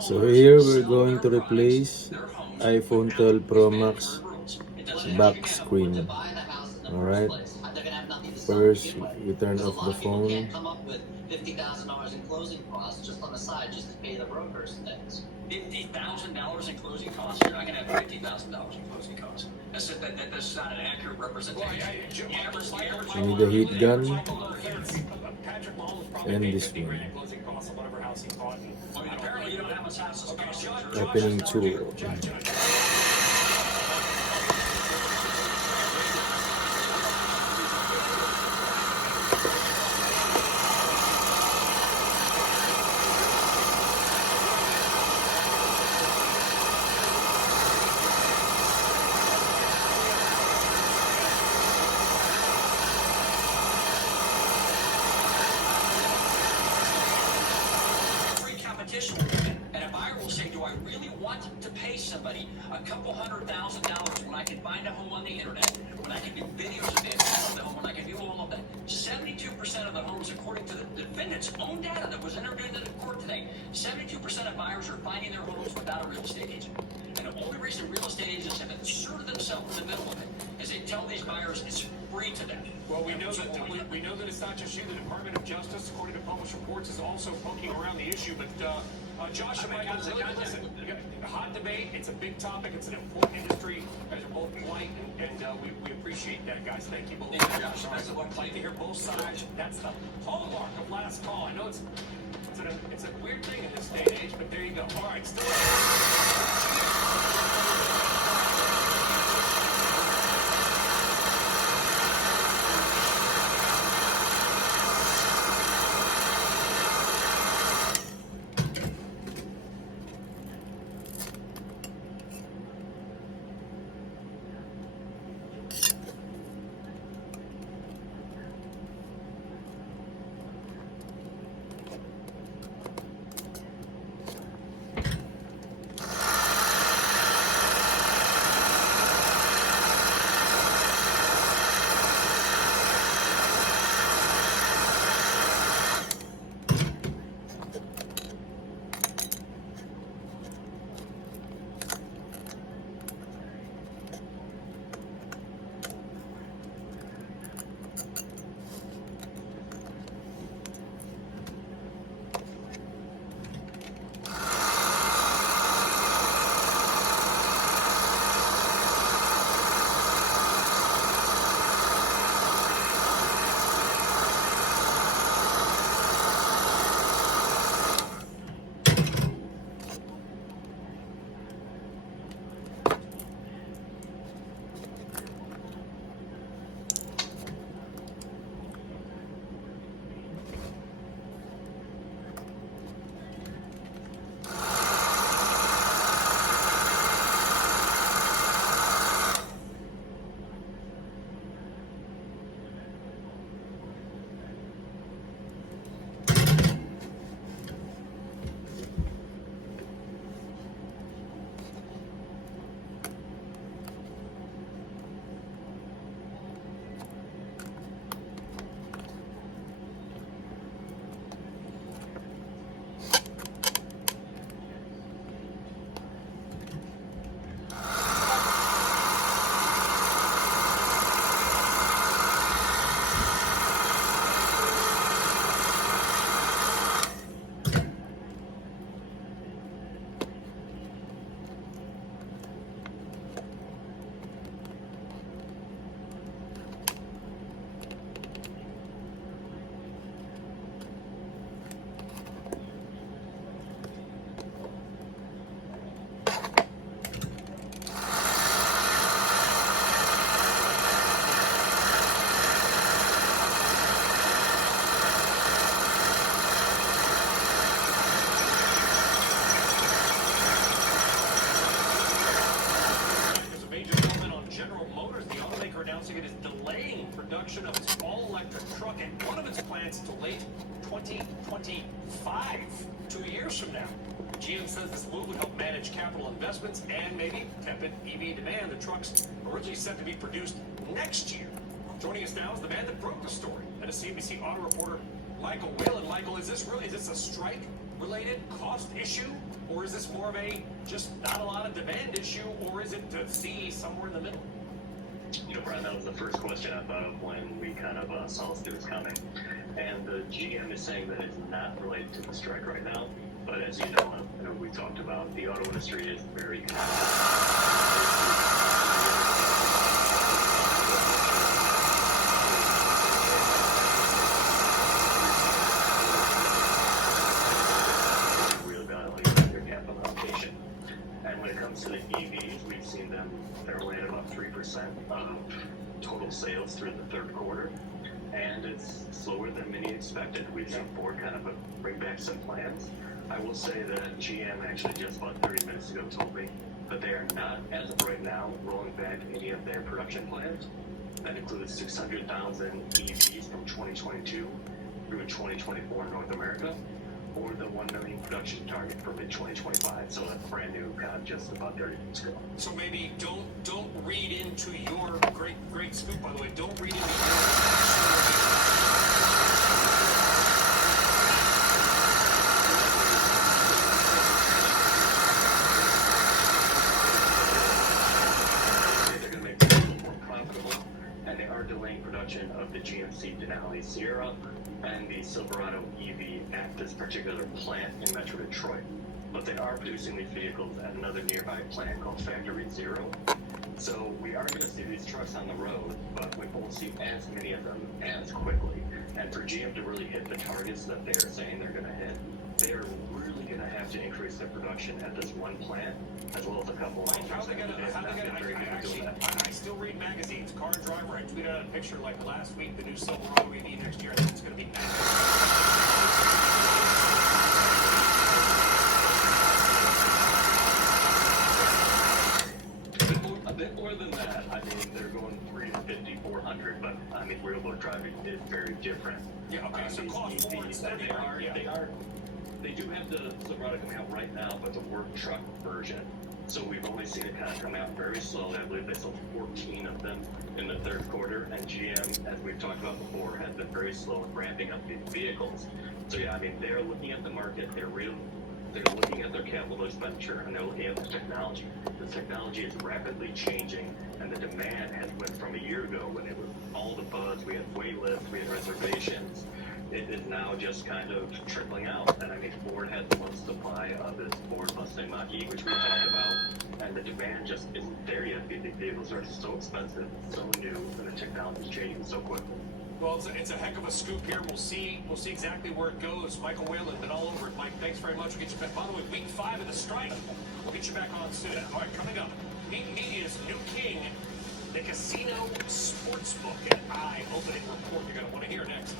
So here we're going to replace iPhone 12 Pro Max back screen. Alright, first we turn off the phone. $50,000 in closing costs just on the side, just to pay the brokers and things. $50,000 in closing costs? You're not going to have $50,000 in closing costs. That's not an accurate representation. You need a heat gun and this one. Opening tool. And a buyer will say, do I really want to pay somebody a couple $100,000 when I can find a home on the internet, when I can do videos of the home, when I can do all of that? 72% of the homes, according to the defendant's own data that was entered into the court today, 72% of buyers are finding their homes without a real estate agent. And the only reason real estate agents have inserted themselves in the middle of it is they tell these buyers it's free to them. Well, we know that it's not just you. The Department of Justice, according to published reports, is also poking around the issue. But Josh and Michael, listen, we got a hot debate. It's a big topic. It's an important industry. You guys are both polite, and we appreciate that, guys. Thank you both. Thank you, Josh. That's I'd like to hear both sides. That's the hallmark of last call. I know it's a weird thing in this day and age, but there you go. All right, still. Production of its all-electric truck and one of its plants to late 2025, 2 years from now. GM says this move would help manage capital investments and maybe tepid EV demand. The truck's originally set to be produced next year. Joining us now is the man that broke the story, and a CNBC auto reporter, Michael Whalen. Michael, is this a strike related cost issue, or is this more of a just not a lot of demand issue, or is it to see somewhere in the middle? You know, Brian, that was the first question I thought of when we kind of saw this news coming. And the GM is saying that it's not related to the strike right now. But as you know, we talked about, the auto industry is very really valuing their capital allocation. And when it comes to the EVs, we've seen them, they're only at about 3% of total sales through the third quarter. And it's slower than many expected. We've seen Ford kind of bring back some plans. I will say that GM actually just about 30 minutes ago told me that they are not, as of right now, rolling back any of their production plans. That includes 600,000 EVs from 2022 through 2024 in North America, or the 1 million production target for mid-2025. So that's brand new, kind of just about 30 minutes ago. So maybe don't read into your great scoop, by the way. Don't read into your Of the GMC Denali Sierra and the Silverado EV at this particular plant in Metro Detroit. But they are producing these vehicles at another nearby plant called Factory Zero. So we are going to see these trucks on the road, but we won't see as many of them as quickly. And for GM to really hit the targets that they're saying they're going to hit, they are really going to have to increase their production at this one plant, as well as a couple of others. How are they going to? I still read magazines. Car and Driver. I tweeted out a picture like last week. The new Silverado EV next year. I think it's going to be a bit more than that. I mean, they're going 350, 400, but I mean, real world driving is very different. Yeah. Okay. So cost more. They do have the Silverado coming out right now, but the work truck version. So we've only seen it kind of come out very slowly. I believe they sold 14 of them in the third quarter, and GM, as we've talked about before, has been very slow in ramping up these vehicles. So yeah, I mean, they're looking at the market, they're looking at their capital expenditure, and they're looking at the technology. The technology is rapidly changing, and the demand has went from a year ago when it was all the buzz, we had wait lists, we had reservations. It is now just kind of trickling out. And I mean, Ford has one supply of this Ford Mustang Mach-E, which we talked about, and the demand just isn't there yet. These vehicles are so expensive, so new, and the technology is changing so quickly. Well, it's a heck of a scoop here. We'll see exactly where it goes. Michael Whalen, been all over it. Mike, thanks very much. We'll get you back. By the way, week 5 of the strike. We'll get you back on soon. All right, coming up, Meet Media's new king, the Casino Sportsbook, an eye-opening report you're going to want to hear next.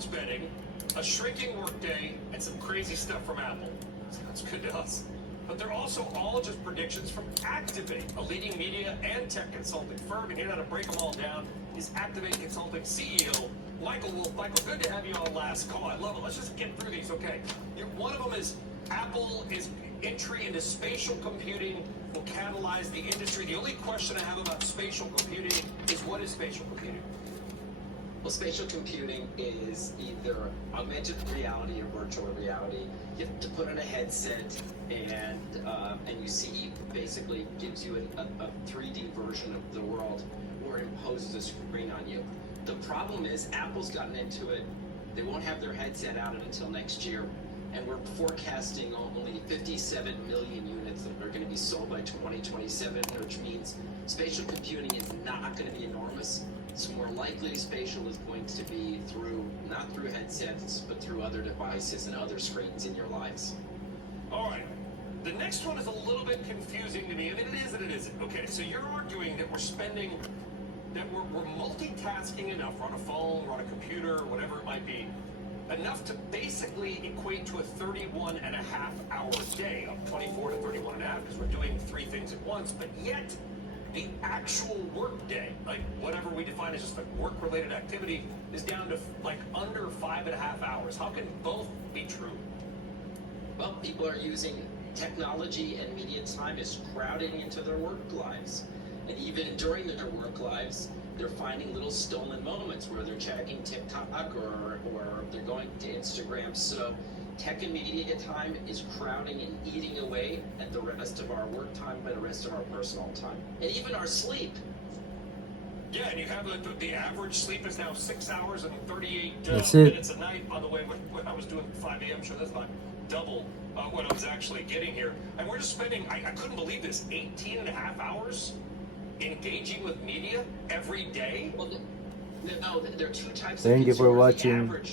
sports betting, a shrinking workday, and some crazy stuff from Apple. Sounds good to us. But they're also all just predictions from Activate, a leading media and tech consulting firm. And here now to break them all down is Activate Consulting CEO Michael Wolf. Michael, good to have you on last call. I love it. Let's just get through these, okay? One of them is Apple is entry into spatial computing will catalyze the industry. The only question I have about spatial computing is, what is spatial computing? Well, spatial computing is either augmented reality or virtual reality. You have to put on a headset, and you see, basically gives you a 3D version of the world, or imposes a screen on you. The problem is Apple's gotten into it. They won't have their headset out until next year, and we're forecasting only 57 million units that are going to be sold by 2027, which means spatial computing is not going to be enormous. It's more likely spatial is going to be not through headsets, but through other devices and other screens in your lives. All right. The next one is a little bit confusing to me. I mean, it is and it isn't. Okay, so you're arguing that we're multitasking enough. We're on a phone, we're on a computer, whatever it might be, enough to basically equate to a 31 and a half hour day, of 24 to 31 and a half, because we're doing 3 things at once, but yet the actual work day, like whatever we define as just like work-related activity, is down to like under 5.5 hours. How can both be true? Well, people are using technology and media time is crowding into their work lives. And even during their work lives, they're finding little stolen moments where they're checking TikTok or they're going to Instagram. So tech and media time is crowding and eating away at the rest of our work time and the rest of our personal time. And even our sleep. Yeah, and you have the average sleep is now 6 hours and 38 That's it. minutes a night. By the way, when I was doing 5 a.m. show, that's not double what I was actually getting here. And we're just spending, I couldn't believe this, 18 and a half hours engaging with media every day? Well, no, there are 2 types of Thank you for consumers. The watching. average